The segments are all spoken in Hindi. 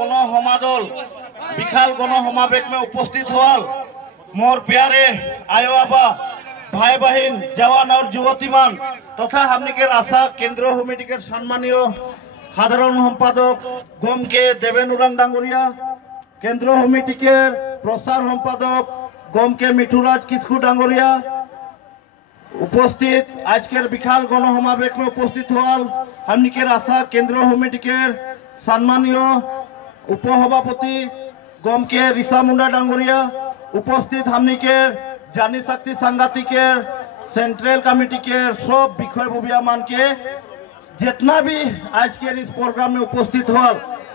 गणसमादल विशाल गणसमावेश में उपस्थित हल मोर प्यारे आयो आबा भाई बहन जवान और युवतीमान तथा हमने के आशा केंद्र समिति के सम्मानीय साधारण सम्पादक गम के देवेन उरां डांगरिया केंद्र समिति के प्रचार सम्पादक गम के मिठुराज किस्कु डांगरिया उपस्थित आज के विशाल गणसमावेश में उपस्थित हल हमने के आशा केंद्र समिति के सम्मानीय उपसभापति गम के ऋषा मुंडा डांगरिया उपस्थित हमने के जानी शक्ति संगाती के सेंट्रल कमेटी के सब विषय बुबिया मान के जितना भी आज के इस प्रोग्राम में उपस्थित हो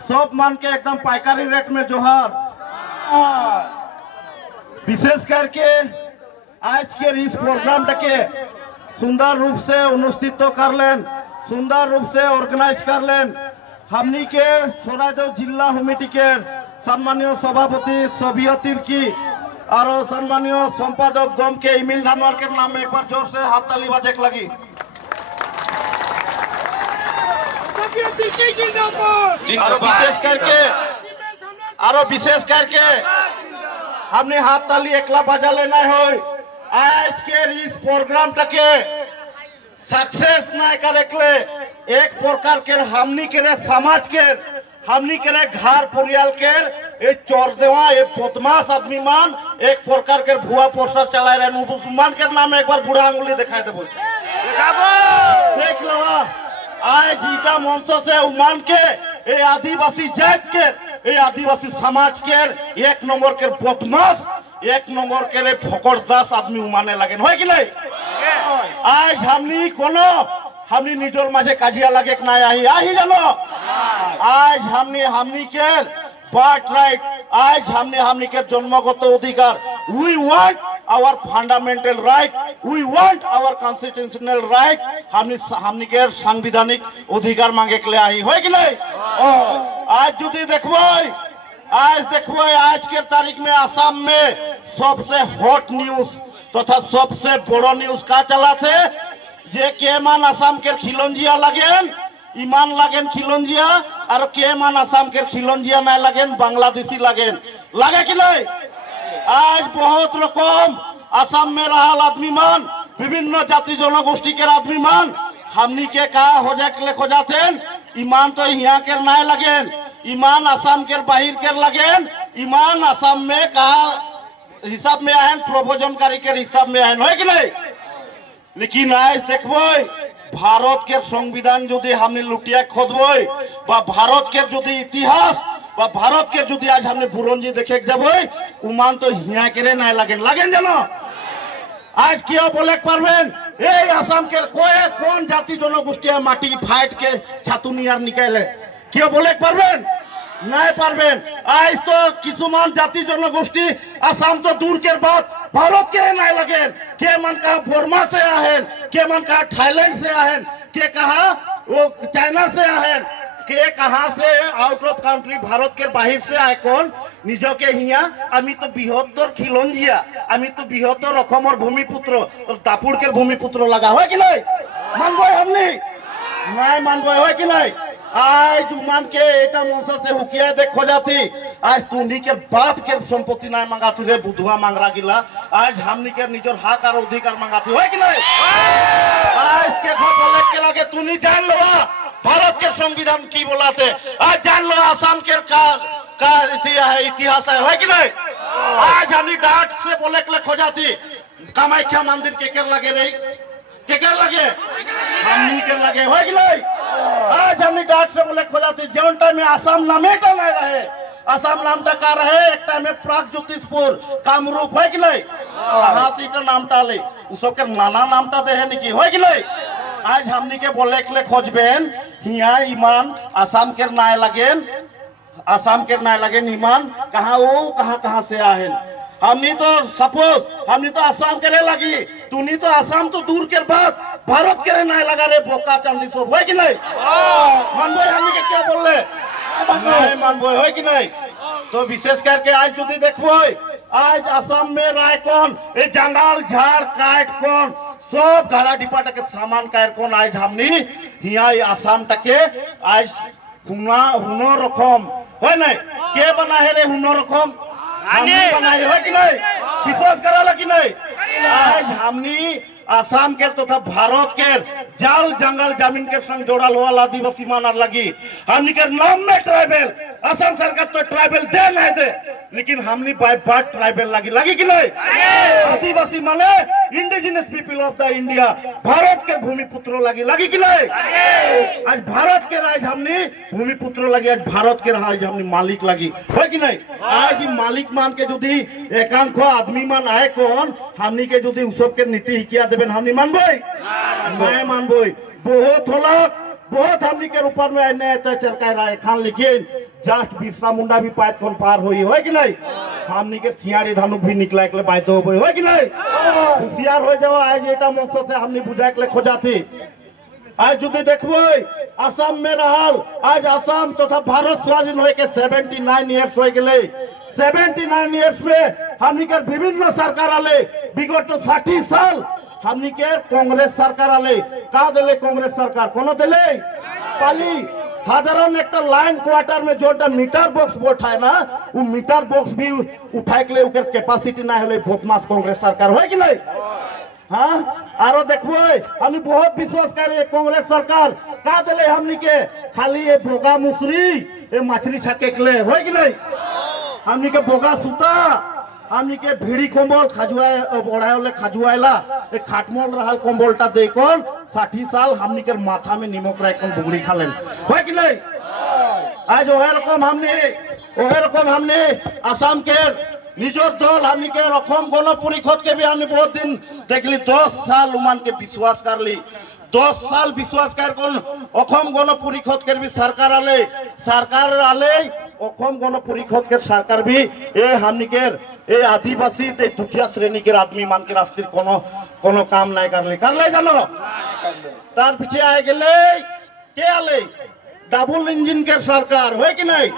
सब मान के एकदम पाइकारी रेट में जोहार। विशेष करके आज के इस प्रोग्राम के सुंदर रूप से अनुष्ठित कर लें, सुंदर रूप से ऑर्गेनाइज कर लें हमनी के सोराइदेव जिला समिति के सम्मानीय सभापति सबिया तिर्की और सम्मानीय संपादक गम के इमिल धानवार के नाम में एक बार जोर से हाथ ताली बजे लगी। विशेष करके हमने हाथ ताली एकला बजा लेना है। आज के इस प्रोग्राम तक सक्सेस नहीं करे एक प्रकार के हमनी के समाज के हमनी के घर परियाल के चोरदेवा बदमाश आदमी मान एक प्रकार के भुआ पोस्टर चला रहे मुसलमान के नाम एक बार बुढ़ा अंगुली दिखाई देव देख लो। आज ईटा मंच से उमान के आदिवासी जात के आदिवासी समाज के एक नंबर के बदमाश एक नंबर के फकड़दास आदमी उमाने लगे है कि नहीं। आज हमनी कोनो हमनी निजोर माঝে কাজিয়া লাগে না আহি জানো। आज हमनी के बर्थ राइट आज हमनी के जन्मगत अधिकार we want our fundamental right we want our constitutional right हमनी के संवैधानिक अधिकार मांगे के लिए आई है कि नहीं। आज जुदी देखबो आज के तारीख में आसाम में सबसे हॉट न्यूज तथा सबसे बड़ो न्यूज का चला थे जे के मान आसाम के खिलंजिया लगेन ईमान लगेन खिलंजिया और के मान आसाम के खिलंजिया नहीं लगेन बांग्लादेशी लगेन लगे कि नहीं। आज बहुत रकम आसाम में रहा आदमी मान विभिन्न जाति जनगोष्ठी के आदमी मान हमनी के कहा हो जाए खो जाते ईमान तो यहाँ के नहीं लगेन ईमान आसाम के बाहर के लगेन ईमान आसाम में कहा हिसाब में आए प्रबोजनकारी के हिसाब में आए है कि नहीं। लेकिन आज देखबो भारत के संविधान जो हमने लुटिया खोदब भारत के जो इतिहास भारत के जो आज हमने बुरंजी देखे जब उमान तो हिया के नहीं लगेन लगेन जानो। आज क्यों बोले पारबेन आसाम के कोई कौन जाति जनगोष्ठी माटी फाइट के छातुनियार निकाले क्यों बोले पारबेन नहीं पारबेन। आज तो किसुमान जाति जनगोष्ठी आसाम तो दूर के बात भारत के नहीं लगेन के मन कहा बर्मा से आहेन के मन कहा थाईलैंड से आहेन के कहा वो चाइना से आहेन के कहा से आउट ऑफ कंट्री भारत के बाहर से आए कौन निजो के हिया आमी तो बृहत्तर खिलंजिया आमी तो बृहत्तर रकमर भूमिपुत्र और दापुर के भूमिपुत्र लगा है कि नहीं मानबो हमनी नहीं मानबो है कि नहीं। आज उमान के एटा मंच से हुकिया देखो जाती आज तुनी के बाप के संपत्ति नहीं मंगाती रे बुधुआ मांगरा गिला आज हमनी के निजर हक और अधिकार मंगाती है कि नहीं। आज के बोले के लगे तुनी जान लो भारत के संविधान की बोला थे आज जान लो आसाम के का इतिहास है कि नहीं। आज हमनी डांट से बोले के खो जाती कामाख्या मंदिर के लगे रही के लगे हमनी के लगे है कि नहीं। आज हमने डाक से बोले खोला थी जौन टाइम में आसाम नामे का नहीं रहे आसाम नाम का रहे एक टाइम में प्राग ज्योतिषपुर कामरूप है कि नहीं सीटा नाम टाले उसके नाना नाम टा दे है कि नहीं। आज हमनी के बोले के खोजबेन हिया ईमान आसाम के नाय लगेन आसाम के नाय लगेन ईमान कहाँ वो कहाँ से आहेन हमनी तो सपोज हमनी तो आसाम के लगी तुनी तो आसाम तो दूर के बाद भारत के नहीं लगा रे बोका चांदी सब है कि नहीं। मानबो हमनी के क्या बोल रहे नहीं मानबो है कि नहीं। तो विशेष करके आज जुदी देखबो आज आसाम में राय कौन ये जंगल झाड़ काट कौन सब गाड़ा डिपाटा के सामान कायर कौन आज हमनी हिया आसाम तक आज हुनो रकम है नहीं के बना है रे हुनर रकम हमनी बनाए है कि नहीं विश्वास कराला कि नहीं आज हमनी आसाम के तथा भारत के जाल जंगल जमीन के संग जोड़ल हुआ आदिवासी माना लगी हमनी के नाम में ट्राइबल असम सरकार तो ट्राइबल दे नहीं दे लेकिन हमनी बाय बर्थ ट्राइबल लगी कि नहीं आदिवासी माने indigenous people of the India Bharat के भूमिपुत्रों लगी कि नहीं आज भारत के राज हमनी भूमिपुत्रों लगी आज भारत के राज हमनी मालिक लगी है कि नहीं आज मालिक मान के जुदी एकांक आदमी मान आए कौन हमनी के जुदी उसब के नीति किया देबेन हमनी मानबई मैं मानबई बहुत होला बहुत हमनी के ऊपर में आने अत्याचार कर रहा है खान लेकिन जस्ट बिरसा मुंडा भी पायत कौन पार हुई है कि नहीं हमनी के छियाड़ी धानुक भी निकला एक बाध्य हो है कि नहीं उद्यार हो जाओ आज एटा मकसद से हमनी बुझा के खोजा थी आज जुदी देखबो असम में रहल आज असम तथा भारत स्वाधीन होए के 79 इयर्स हो गए 79 इयर्स में हमनी के विभिन्न सरकार आले विगत 60 साल हमनी के कांग्रेस सरकार आले का दिले कांग्रेस सरकार कोनो दिले पाली साधारण एक लाइन क्वार्टर में जो मीटर बॉक्स बैठा ना वो मीटर बॉक्स भी उठाए के लिए उनके कैपेसिटी ना है भोकमास कांग्रेस सरकार है कि नहीं हाँ आरो देखो हमनी बहुत विश्वास करे कांग्रेस सरकार का दिले हमनी के खाली ये बोगा मुसरी ये मछली छके के लिए है कि नहीं हमनी के बोगा सूता हमनी के भिड़ी कम्बल खाजुआए ओढ़ाए खाजुआला ए खाटमल रहल कम्बलटा दे कोन 60 साल हमनी के माथा में निमक राख कोन बुगड़ी खालेन है कि नहीं आज ओहे रकम हमने आसाम के निजोर दल हमनी के रकम गण परिषद के भी हमने बहुत दिन देखली 10 साल उमान के विश्वास कर ली 10 साल विश्वास कर कोन अखम गण परिषद के भी सरकार आले अखम गण परिषद के सरकार भी ए हमनी के ए आदिवासी ते दुखिया श्रेणी के आदमी मान के रास्ते कोनो काम नहीं कर ले जानो तार पीछे आए गेले के आले डबल इंजन के सरकार है कि नहीं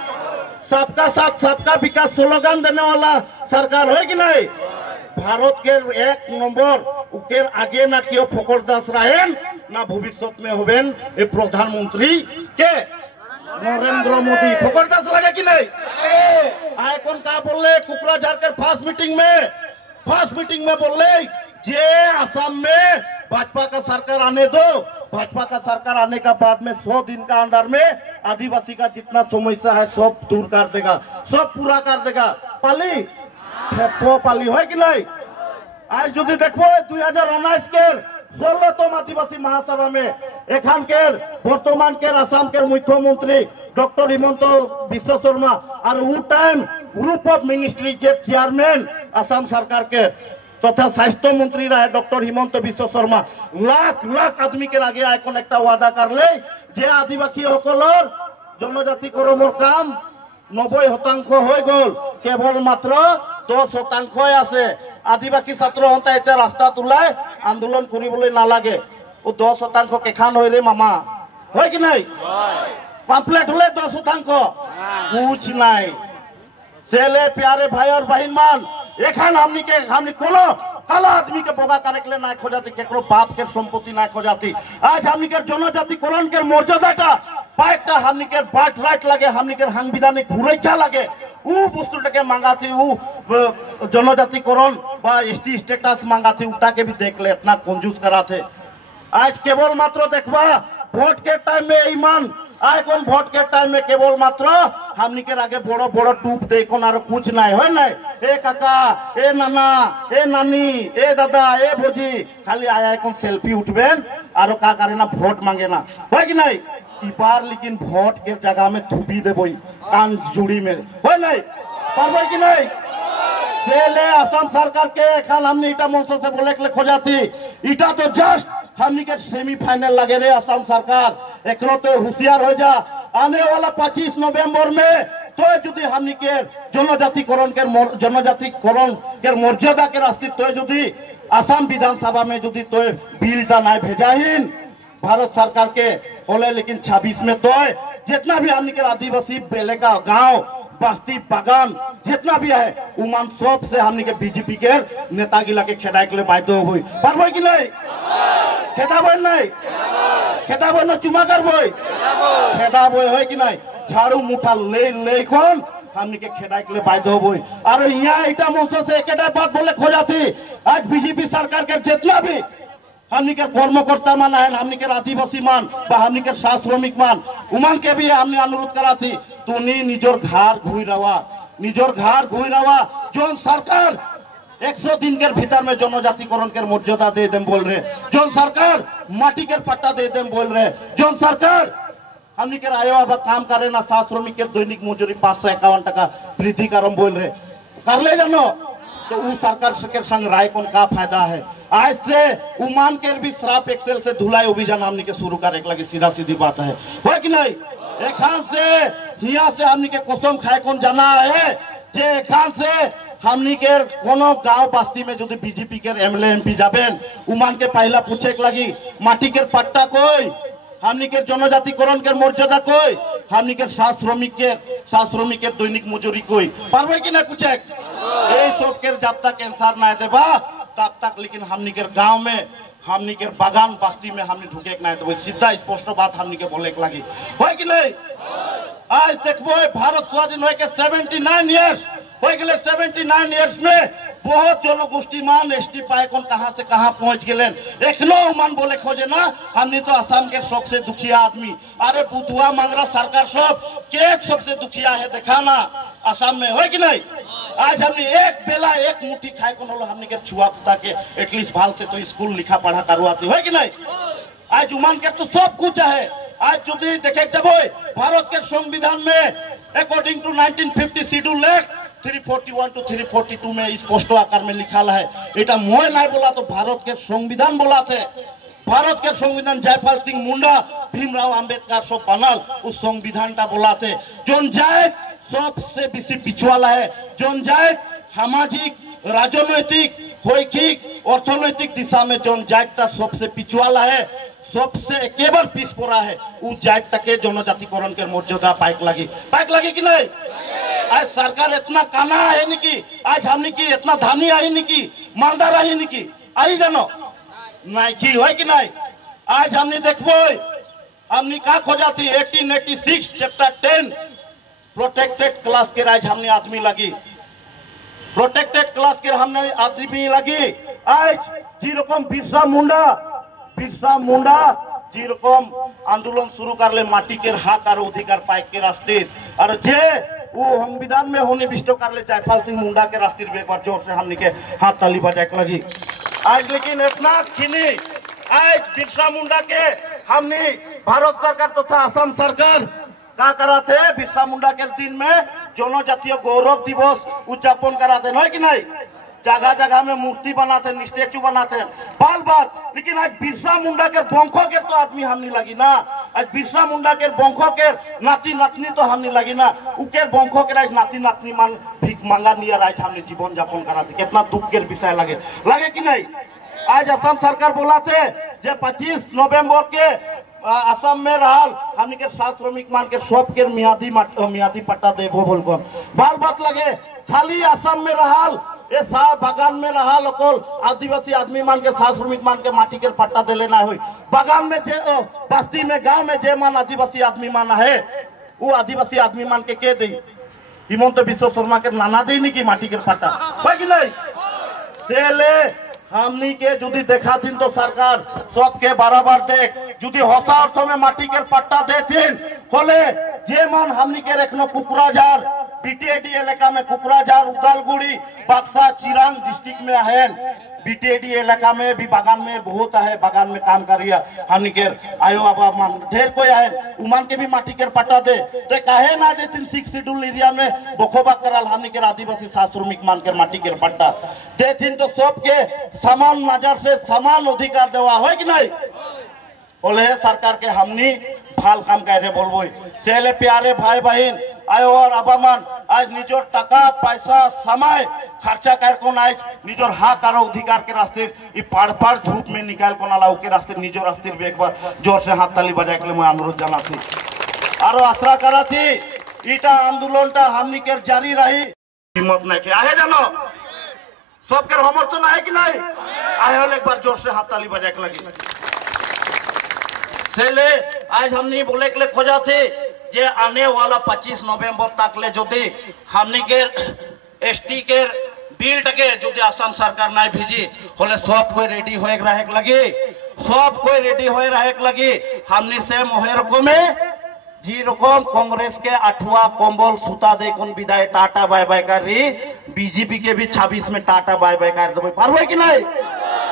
सबका साथ सबका विकास स्लोगन देने वाला सरकार है कि नहीं भारत के एक नंबर उके आगे ना क्यों फकर दास रहें ना भविष्य में होबेन ए प्रधानमंत्री के नरेंद्र मोदी फकर दास लगे कि नहीं आए कौन का बोले कुकराझार के फर्स्ट मीटिंग में बोले जे असम में भाजपा का सरकार आने दो भाजपा का सरकार आने का बाद में 100 दिन का अंदर में आदिवासी का जितना समस्या है सब दूर कर देगा सब पूरा कर देगा पाली पाली है कि नहीं आज जो देखो 2019 के 16तम आदिवासी महासभा में एखान के बर्तमान के आसाम के मुख्यमंत्री डॉक्टर हिमंत विश्व शर्मा और वो टाइम ग्रुप ऑफ मिनिस्ट्री के चेयरमैन आसाम सरकार के तथा स्वास्थ्य मंत्री रहे डॉक्टर हिमंत विश्व शर्मा लाख लाख आदमी के आगे आइकन एक वादा कर ले जे आदिवासी सकलर जनजाति कर्मर काम 90% हो गल केवल मात्र 10% আছে आदिवासी छात्र हंता एते रास्ता तुलाय आंदोलन करिबले ना लागे ओ 10% केखान होय रे मामा होय कि नहीं कम्प्लीट होले 10% कुछ नहीं सेले प्यारे भाई और बहन मान एखान हमनी कोनो काला आदमी के बोगा करे के ना खोजाती केकरो बाप के संपत्ति ना खोजाती आज हमनी के जनजाति करण के मर्यादाटा पाइटा हमनी के बात राइट लगे हमनी के संविधानिक सुरक्षा लगे उ बस्तुटाके मांगाती उ जनजाति करण बा एसटी स्टेटस मांगाती उताके भी देख ले इतना कंजूस कराते आज केवल मात्र देखबा वोट के टाइम में ईमान आय कौन वोट के टाइम में केवल मात्र हमनी के आगे बड़ो बड़ो टूप दे कौन आरो कुछ नहीं है नहीं ए काका ए नाना ए नानी ए दादा ए भोजी खाली आया कौन सेल्फी उठबेन आरो का करे ना वोट मांगे ना है कि नहीं ई बार लेकिन वोट के जगह में थूपी देबई कान जुड़ी में है नहीं पारबई कि नहीं पहले असम सरकार के खाल हमने इटा मंच से बोले के खोजाती इटा तो जस्ट हमनी के सेमीफाइनल लगे रे असम सरकार एकरो तो होशियार हो जा आने वाला 25 नवंबर में तो जुदी हमनी के जनजातिकरण के मर्यादा के रास्ते तो जुदी असम विधानसभा में जुदी तो बिलटा ना भेजाहिन भारत सरकार के होले लेकिन 26 में तो जितना भी हमनी के आदिवासी बेलेगा गांव बस्ती बागान जितना भी है उमान सब से हमनी के बीजेपी के नेता गिला के खेदाए के लिए बाध्य हो गई पारबो कि नहीं खेदाबो नहीं খেদা বই না চুমাকার বই খেদা বই হয় কি নাই ঝাড়ু মুঠা ले কোন हमनी के खेदाई के लिए बाध्य होबई और यहाँ इटा मंच से एक बात बोले खोजाती आज बीजेपी सरकार के जितना भी हमनी के कर्मकर्ता मान है हमनी के आदिवासी मान हमनी के श्रमिक मान उमान के भी हमने अनुरोध करा थी तुनी निजोर घर घुई रवा जो सरकार 100 दिन के भीतर में जनजातिकरण के मर्यादा दे देम बोल रहे जो सरकार माटी के पट्टा दे देम बोल रहे जो सरकार हमनी के आयो अब काम करे ना श्रमिक के दैनिक मजूरी 551 टका वृद्धि करम बोल रहे कर ले जानो तो उस सरकार के संग राय कौन का फायदा है आज से उमान के भी श्राप एक्सेल से धुलाई अभियान हमनी के शुरू करे लगी सीधा सीधी बात है कि नहीं एखान से हिया से हमनी के कसम खाए कौन जाना है जे एखान से हमनी के कोनो गांव बस्ती में जो बीजेपी के एमएलए एमपी जाबेन उमान के पहला पूछे लगी माटी के पट्टा कोई हमनी के जनजातिकरण के मर्यादा कोई हमनी के श्रमिक के दैनिक मजूरी कोई पारबे कि ना पूछे सब के जब तक आंसर ना देबा तब तक लेकिन हमनी के गांव में हमनी के बागान बस्ती में हमनी ढुके ना देबो सीधा स्पष्ट बात हमनी के बोले लगी होय कि नहीं आज देखबो भारत स्वाधीन होय के 79 इयर्स हो गए 79 इयर्स में बहुत जनगोष्ठी मान एसटी पाए कौन कहां से कहां पहुंच गए एखनो मान बोले खोजे ना हमने तो असम के सबसे दुखिया आदमी अरे बुधुआ मंगरा सरकार सब के सबसे दुखिया है देखा ना असम में हो कि नहीं आज हमने एक बेला एक मुट्ठी खाए कौन हमने के छुआ पुता के एटलीस्ट भाल से तो स्कूल लिखा पढ़ा करवाते हो कि नहीं आज उमान के तो सब कुछ है आज जो देखे जब भारत के संविधान में according to 1950 schedule act 341 to 342 में स्पष्ट आकार में लिखा है इटा मोय नहीं बोला तो भारत के संविधान बोला थे भारत के संविधान जयपाल सिंह मुंडा भीमराव अंबेडकर सब बनल उस संविधान टा बोला थे जोन जात सबसे बेसी पिछवाला है जोन जात सामाजिक राजनैतिक शैक्षिक अर्थनैतिक दिशा में जोन जात सबसे पिछवाला है सबसे केवल पिछ पड़ा है उस जात के जनजातिकरण के मर्यादा पाइक लगी कि नहीं आज सरकार इतना काना है निकी आज हमने की इतना धानी आई निकी मालदार आई निकी आई जानो नहीं की है कि नहीं आज हमने देखबो हमने का खोजाती 1886 चैप्टर 10 प्रोटेक्टेड क्लास के आज हमने आदमी लगी प्रोटेक्टेड क्लास के हमने आदमी लगी आज जेरकम बिरसा मुंडा जेरकम आंदोलन शुरू कर ले माटी के हक और अधिकार पाए के रास्ते और जे वो संविधान में होने विष्ट कर ले जयपाल सिंह मुंडा के रास्ते एक बार जोर से हमने के हाथ ताली बजाए लगी आज लेकिन इतना खिनी आज बिरसा मुंडा के हमने भारत सरकार तथा असम सरकार का कराते बिरसा मुंडा के दिन में जनजातीय गौरव दिवस उद्यापन कराते है कि नहीं जगह जगह में मूर्ति बनाते स्टेचू बनाते बाल बात लेकिन आज बिरसा मुंडा के बंखो के तो आदमी हमने लगी ना आज बिरसा मुंडा के बंखो के नाती नातनी तो हमने लगी ना उके बंखो के आज नाती नातनी मान भीख मांगा नियर आज हमने जीवन यापन कराते कितना दुख के विषय लगे कि नहीं आज असम सरकार बोलाते जे 25 नवंबर के असम में रहल हमने के श्रमिक मान के सब के मियादी पट्टा देबो बोलको बाल बात लगे खाली असम में रहल ये बागान में रहा लोकल आदिवासी आदमी मान के श्रमिक मान के माटी के पट्टा दे लेना हुई बागान में जे बस्ती में गांव में जे मान आदिवासी आदमी मान है वो आदिवासी आदमी मान के दे हिमंत विश्व शर्मा के नाना दी नहीं की माटी के पट्टा है कि नहीं तेले हमनी के जुदी देखा थी तो सरकार सबके बराबर देख जुदी होता अर्थ में माटी के पट्टा देथिन होले जे मान हमनी के रखनो कुकराझार बीटीएडी इलाका में कुकराझार उदालगुड़ी बक्सा चिरांग डिस्ट्रिक्ट में है बीटीएडी इलाका में भी बागान में बहुत है बागान में काम कर रही हमनी के आयो अब मान ढेर कोई है उमान के भी माटी के पट्टा दे तो काहे ना देथिन 6 शेड्यूल एरिया में बखोबा करल हमनी के आदिवासी श्रमिक मान के माटी के पट्टा देथिन तो सबके समान नजर से समान अधिकार देवा है कि नहीं बोले सरकार के हमनी ভাল কাম কাইরে বলবই সেলে प्यारे भाई बहन आयो और अबामान आज निजोर टका पैसा समय खर्चा कर कोन आज निजोर हाथ और अधिकार के रास्ते ई पाड़ धूप में निकाल कोन लाउ के रास्ते निजोर रास्ते एक बार जोर से हाथ ताली बजाए के मैं अनुरोध जाना थी और आशा करा थी इटा आंदोलनटा हमनी के जारी रही हिम्मत नहीं के आहे जानो सबके समर्थन है कि नहीं आए एक बार जोर से हाथ ताली बजाए के लगी सेले आज हमने बोले के लिए खोजा थे जे आने वाला 25 नवंबर तक ले जो हमने के एसटी के बिल टके जो असम सरकार नहीं भेजी होले सब कोई रेडी होए रहे लगे, सब कोई रेडी होए रहे लगे। हमने से मोहर को में जी रकम कांग्रेस के 8वां कंबल सुता दे कौन विदाय टाटा बाय बाय कर रही, बीजेपी के भी 26 में टाटा बाय बाय कर दो पार कि नहीं,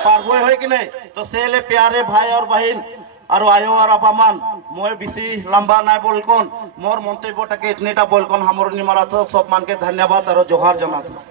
पार है कि नहीं। तो सेले प्यारे भाई और बहन और आयो और अपामान मैं बेसि लंबा ना बोलकन मोर मंतव्यटाके इतनेटा बोलकन हमर निमारा तो सब मान के धन्यवाद और जोहार जनाता।